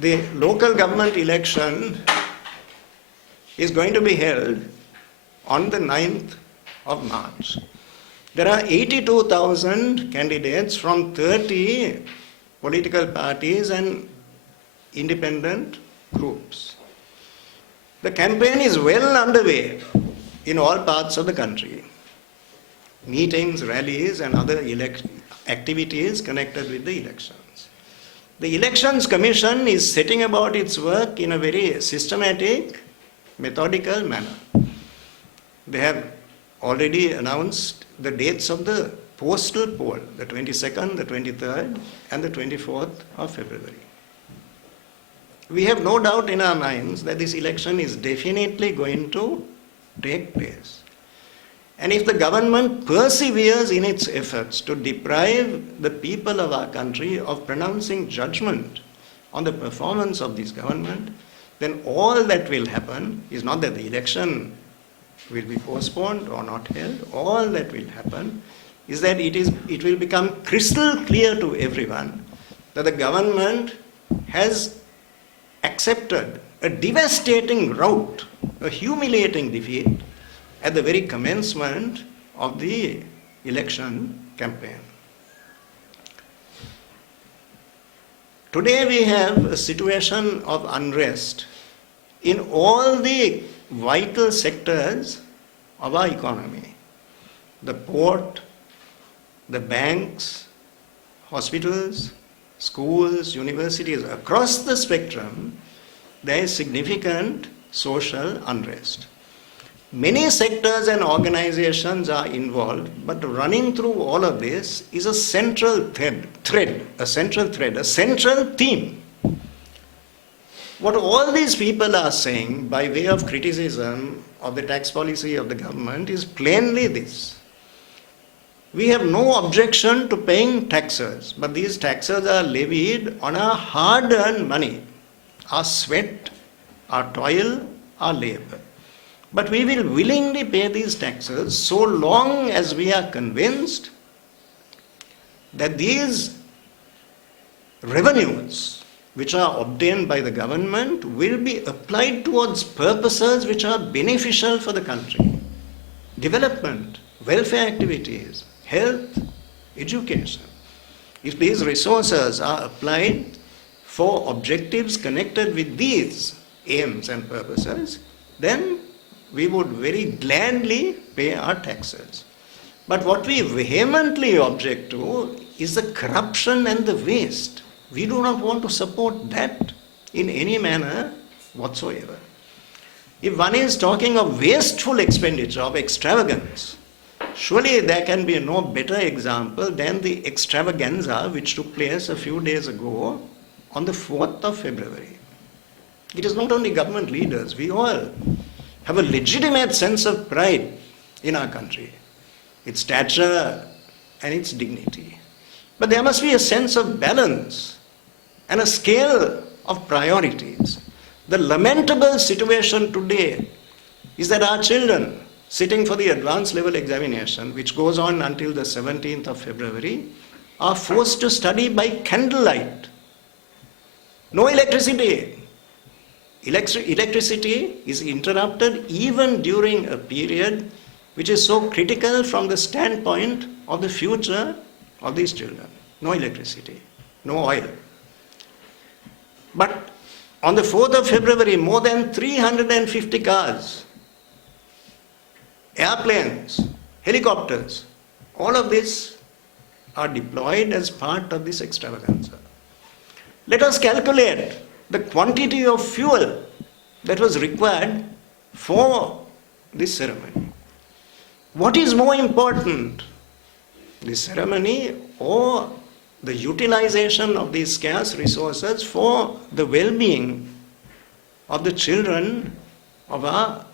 The local government election is going to be held on the 9th of March. There are 82,000 candidates from 30 political parties and independent groups. The campaign is well underway in all parts of the country. Meetings, rallies, and other activities connected with the elections. The Elections Commission is setting about its work in a very systematic, methodical manner. They have already announced the dates of the postal poll, the 22nd, the 23rd, and the 24th of February. We have no doubt in our minds that this election is definitely going to take place. And if the government perseveres in its efforts to deprive the people of our country of pronouncing judgment on the performance of this government, then all that will happen is not that the election will be postponed or not held. All that will happen is that it will become crystal clear to everyone that the government has accepted a devastating rout, a humiliating defeat at the very commencement of the election campaign. Today we have a situation of unrest in all the vital sectors of our economy. The port, the banks, hospitals, schools, universities, across the spectrum, there is significant social unrest. Many sectors and organizations are involved, but running through all of this is a central a central theme. What all these people are saying by way of criticism of the tax policy of the government is plainly this. We have no objection to paying taxes, but these taxes are levied on our hard-earned money, our sweat, our toil, our labor. But we will willingly pay these taxes so long as we are convinced that these revenues which are obtained by the government will be applied towards purposes which are beneficial for the country. Development, welfare activities, health, education. If these resources are applied for objectives connected with these aims and purposes, then we would very gladly pay our taxes. But what we vehemently object to is the corruption and the waste. We do not want to support that in any manner whatsoever. If one is talking of wasteful expenditure, of extravagance, surely there can be no better example than the extravaganza which took place a few days ago on the 4th of February. It is not only government leaders, we all have a legitimate sense of pride in our country, its stature and its dignity. But there must be a sense of balance and a scale of priorities. The lamentable situation today is that our children sitting for the advanced level examination, which goes on until the 17th of February, are forced to study by candlelight. No electricity. Electricity is interrupted even during a period which is so critical from the standpoint of the future of these children. No electricity, no oil. But on the 4th of February, more than 350 cars, airplanes, helicopters, all of this are deployed as part of this extravaganza. Let us calculate the quantity of fuel that was required for this ceremony. What is more important, the ceremony or the utilization of these scarce resources for the well-being of the children of our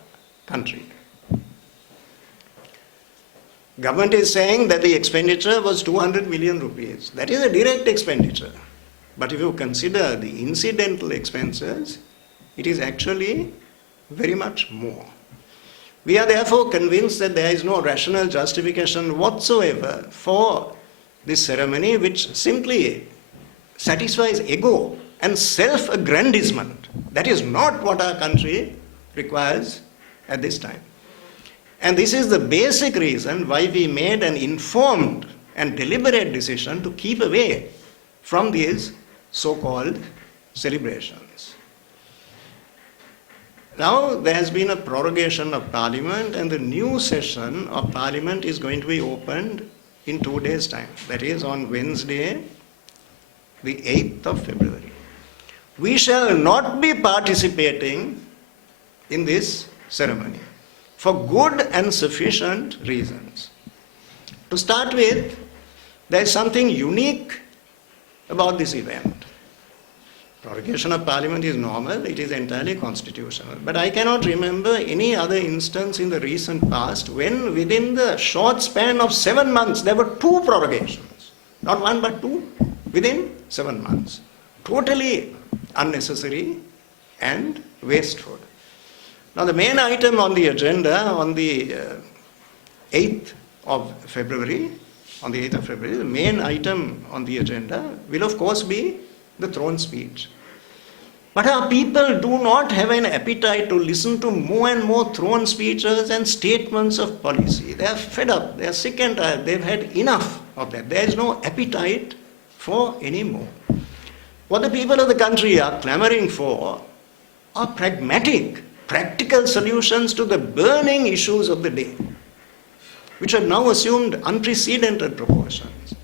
country? Government is saying that the expenditure was 200 million rupees. That is a direct expenditure. But if you consider the incidental expenses, it is actually very much more. We are therefore convinced that there is no rational justification whatsoever for this ceremony, which simply satisfies ego and self-aggrandizement. That is not what our country requires at this time. And this is the basic reason why we made an informed and deliberate decision to keep away from these so-called celebrations. Now there has been a prorogation of Parliament, and the new session of Parliament is going to be opened in 2 days' time. That is on Wednesday, the 8th of February. We shall not be participating in this ceremony for good and sufficient reasons. To start with, there is something unique about this event. Prorogation of Parliament is normal, it is entirely constitutional. But I cannot remember any other instance in the recent past when within the short span of 7 months there were 2 prorogations. Not 1 but 2 within 7 months. Totally unnecessary and wasteful. Now the main item on the agenda on the 8th of February, the main item on the agenda will of course be the throne speech. But our people do not have an appetite to listen to more and more throne speeches and statements of policy. They are fed up, they are sick and tired, they've had enough of that. There is no appetite for any more. What the people of the country are clamoring for are pragmatic, practical solutions to the burning issues of the day, which have now assumed unprecedented proportions.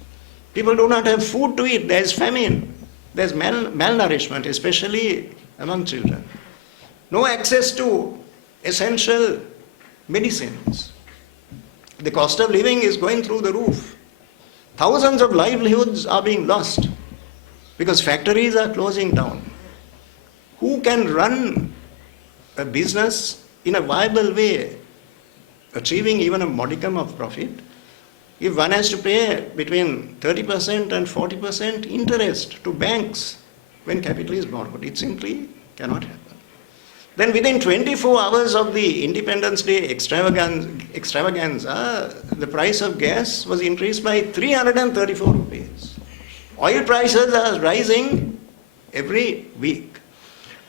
People do not have food to eat, there is famine. There's malnourishment, especially among children. No access to essential medicines. The cost of living is going through the roof. Thousands of livelihoods are being lost because factories are closing down. Who can run a business in a viable way, achieving even a modicum of profit, if one has to pay between 30% and 40% interest to banks when capital is borrowed? It simply cannot happen. Then within 24 hours of the Independence Day extravaganza, the price of gas was increased by 334 rupees. Oil prices are rising every week.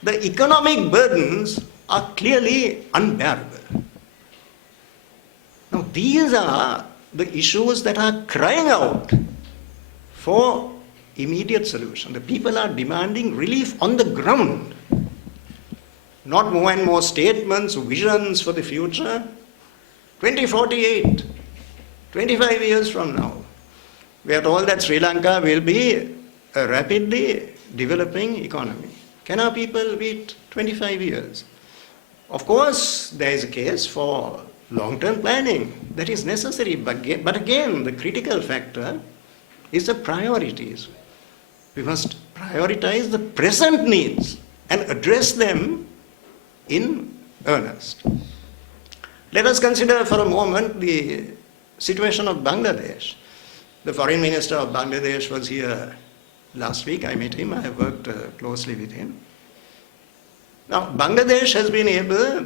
The economic burdens are clearly unbearable. Now these are the issues that are crying out for immediate solution. The people are demanding relief on the ground, not more and more statements, visions for the future. 2048, 25 years from now, we are told that Sri Lanka will be a rapidly developing economy. Can our people wait 25 years? Of course, there is a case for long-term planning that is necessary, but again, the critical factor is the priorities. We must prioritize the present needs and address them in earnest. Let us consider for a moment the situation of Bangladesh. The foreign minister of Bangladesh was here last week. I met him, I have worked closely with him. Now, Bangladesh has been able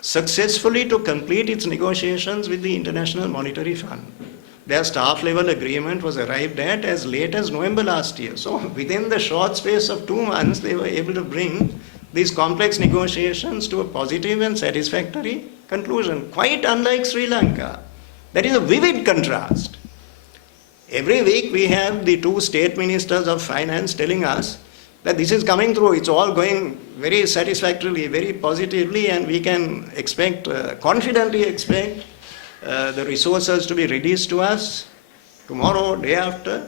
successfully to complete its negotiations with the International Monetary Fund. Their staff level agreement was arrived at as late as November last year. So within the short space of 2 months, they were able to bring these complex negotiations to a positive and satisfactory conclusion, quite unlike Sri Lanka. That is a vivid contrast. Every week we have the 2 state ministers of finance telling us that this is coming through, it's all going very satisfactorily, very positively, and we can expect, confidently expect the resources to be released to us tomorrow, day after.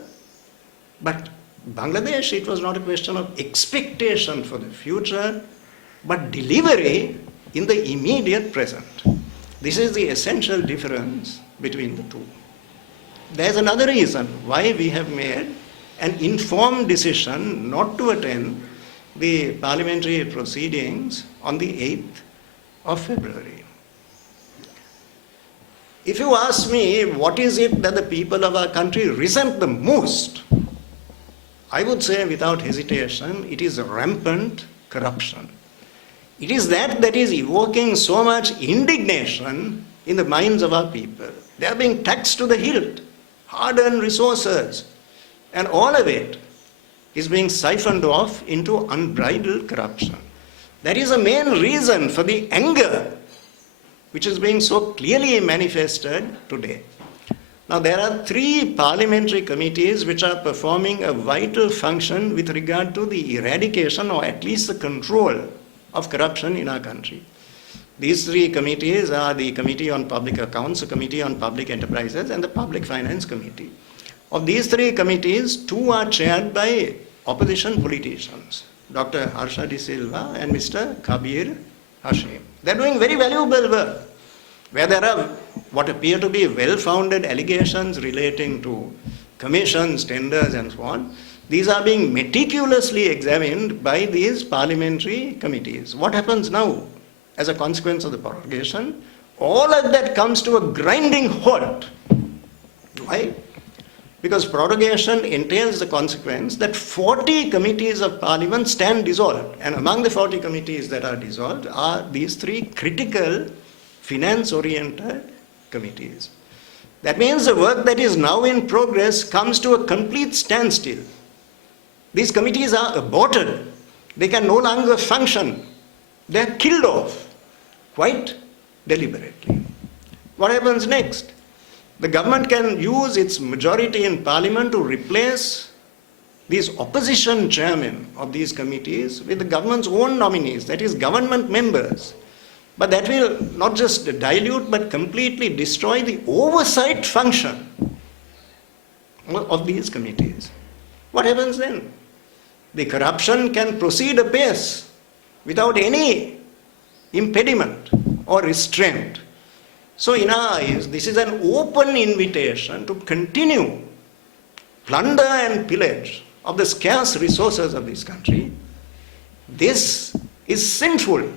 But Bangladesh, it was not a question of expectation for the future, but delivery in the immediate present. This is the essential difference between the two. There's another reason why we have made an informed decision not to attend the parliamentary proceedings on the 8th of February. If you ask me what is it that the people of our country resent the most, I would say without hesitation, it is rampant corruption. It is that is evoking so much indignation in the minds of our people. They are being taxed to the hilt, hard-earned resources, and all of it is being siphoned off into unbridled corruption. That is the main reason for the anger which is being so clearly manifested today. Now, there are 3 parliamentary committees which are performing a vital function with regard to the eradication or at least the control of corruption in our country. These 3 committees are the Committee on Public Accounts, the Committee on Public Enterprises, and the Public Finance Committee. Of these 3 committees, 2 are chaired by opposition politicians, Dr. Harsha De Silva and Mr. Kabir Hashim. They are doing very valuable work, where there are what appear to be well-founded allegations relating to commissions, tenders, and so on. These are being meticulously examined by these parliamentary committees. What happens now as a consequence of the prorogation? All of that comes to a grinding halt. Why? Because prorogation entails the consequence that 40 committees of parliament stand dissolved. And among the 40 committees that are dissolved are these 3 critical finance-oriented committees. That means the work that is now in progress comes to a complete standstill. These committees are aborted. They can no longer function. They are killed off quite deliberately. What happens next? The government can use its majority in parliament to replace these opposition chairmen of these committees with the government's own nominees, that is government members. But that will not just dilute but completely destroy the oversight function of these committees. What happens then? The corruption can proceed apace without any impediment or restraint. So in our eyes, this is an open invitation to continue plunder and pillage of the scarce resources of this country. This is sinful.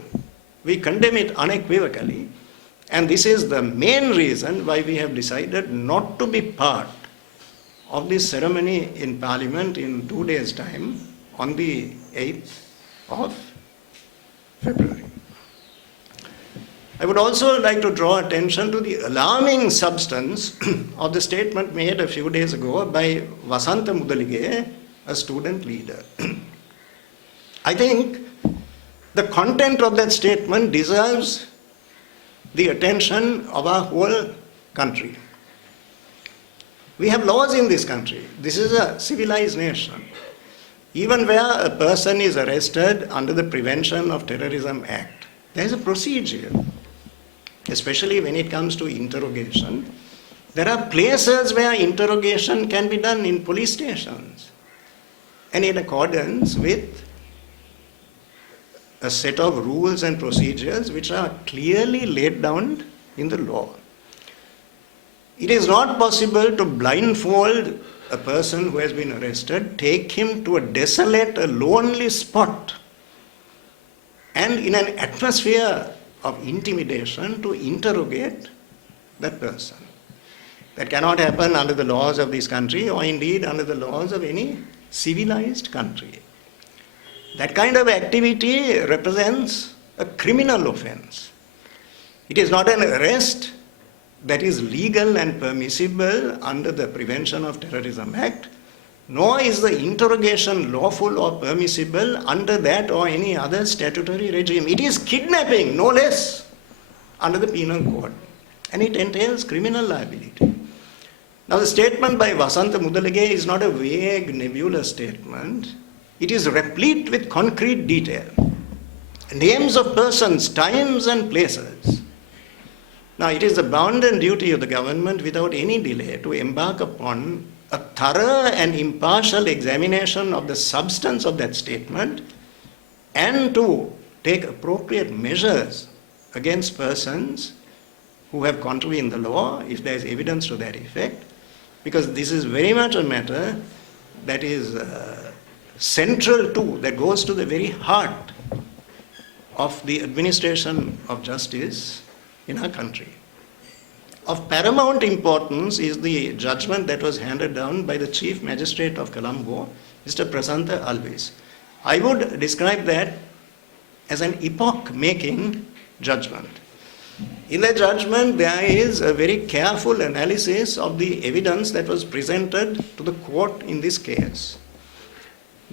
We condemn it unequivocally, and this is the main reason why we have decided not to be part of this ceremony in Parliament in 2 days' time on the 8th of February. I would also like to draw attention to the alarming substance of the statement made a few days ago by Vasanta Mudalige, a student leader. I think the content of that statement deserves the attention of our whole country. We have laws in this country. This is a civilized nation. Even where a person is arrested under the Prevention of Terrorism Act, there is a procedure, especially when it comes to interrogation. There are places where interrogation can be done in police stations and in accordance with a set of rules and procedures which are clearly laid down in the law. It is not possible to blindfold a person who has been arrested, take him to a desolate, a lonely spot, and in an atmosphere of intimidation to interrogate that person. That cannot happen under the laws of this country or indeed under the laws of any civilized country. That kind of activity represents a criminal offense. It is not an arrest that is legal and permissible under the Prevention of Terrorism Act, nor is the interrogation lawful or permissible under that or any other statutory regime. It is kidnapping, no less, under the penal code, and it entails criminal liability. Now, the statement by Vasanta Mudalige is not a vague, nebulous statement. It is replete with concrete detail, names of persons, times and places. Now, it is the bounden duty of the government without any delay to embark upon a thorough and impartial examination of the substance of that statement and to take appropriate measures against persons who have contravened the law, if there is evidence to that effect, because this is very much a matter that is central to, that goes to the very heart of the administration of justice in our country. Of paramount importance is the judgment that was handed down by the Chief Magistrate of Colombo, Mr. Prasanta Alves. I would describe that as an epoch-making judgment. In the judgment, there is a very careful analysis of the evidence that was presented to the court in this case.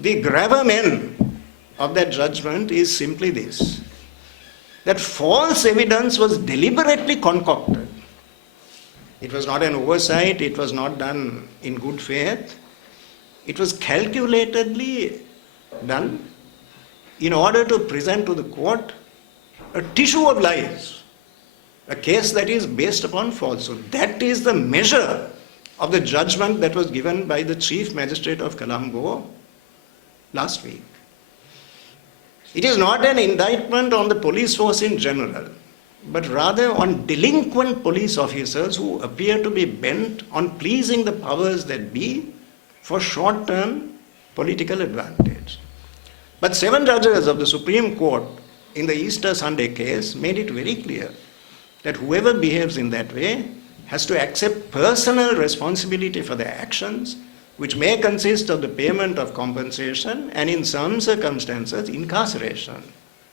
The gravamen of that judgment is simply this, that false evidence was deliberately concocted. It was not an oversight, it was not done in good faith. It was calculatedly done in order to present to the court a tissue of lies, a case that is based upon falsehood. That is the measure of the judgment that was given by the Chief Magistrate of Colombo last week. It is not an indictment on the police force in general, but rather on delinquent police officers who appear to be bent on pleasing the powers that be for short-term political advantage. But 7 judges of the Supreme Court in the Easter Sunday case made it very clear that whoever behaves in that way has to accept personal responsibility for their actions, which may consist of the payment of compensation and in some circumstances incarceration,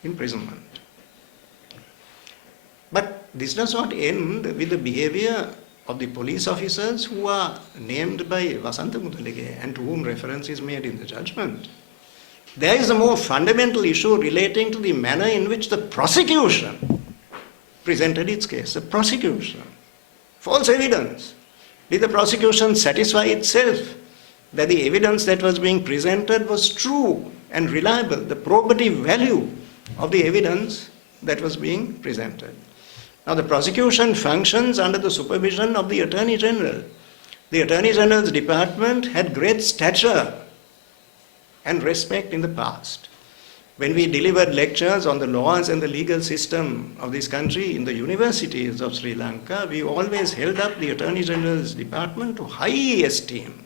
imprisonment. But this does not end with the behavior of the police officers who are named by Vasanta Muthalige and to whom reference is made in the judgment. There is a more fundamental issue relating to the manner in which the prosecution presented its case. The prosecution, false evidence. Did the prosecution satisfy itself that the evidence that was being presented was true and reliable, the probative value of the evidence that was being presented? Now, the prosecution functions under the supervision of the Attorney General. The Attorney General's department had great stature and respect in the past. When we delivered lectures on the laws and the legal system of this country in the universities of Sri Lanka, we always held up the Attorney General's department to high esteem.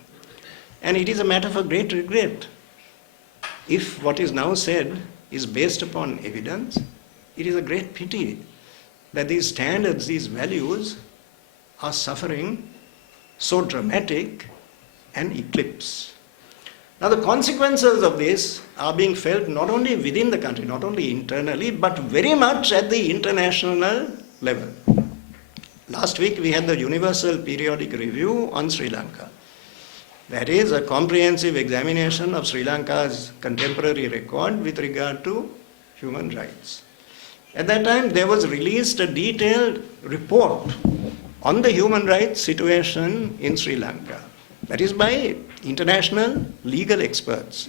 And it is a matter for great regret. If what is now said is based upon evidence, it is a great pity that these standards, these values are suffering so dramatic an eclipse. Now, the consequences of this are being felt not only within the country, not only internally, but very much at the international level. Last week we had the Universal Periodic Review on Sri Lanka. That is a comprehensive examination of Sri Lanka's contemporary record with regard to human rights. At that time, there was released a detailed report on the human rights situation in Sri Lanka. That is by international legal experts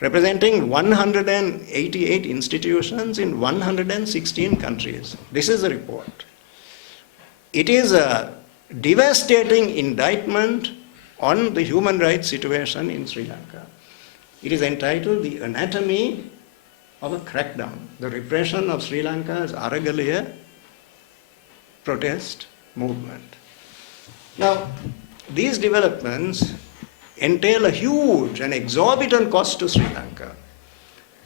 representing 188 institutions in 116 countries. This is the report. It is a devastating indictment on the human rights situation in Sri Lanka. It is entitled The Anatomy of a Crackdown, the repression of Sri Lanka's Aragalaya protest movement. Now, these developments entail a huge and exorbitant cost to Sri Lanka.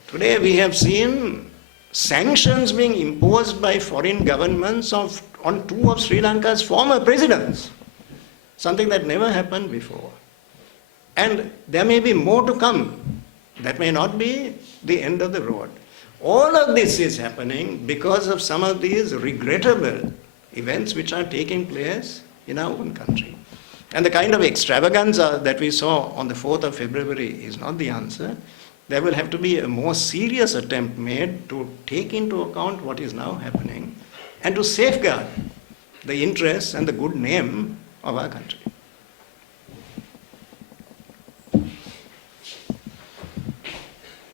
Today we have seen sanctions being imposed by foreign governments on 2 of Sri Lanka's former presidents, something that never happened before. And there may be more to come. That may not be the end of the road. All of this is happening because of some of these regrettable events which are taking place in our own country. And the kind of extravaganza that we saw on the 4th of February is not the answer. There will have to be a more serious attempt made to take into account what is now happening and to safeguard the interests and the good name of our country.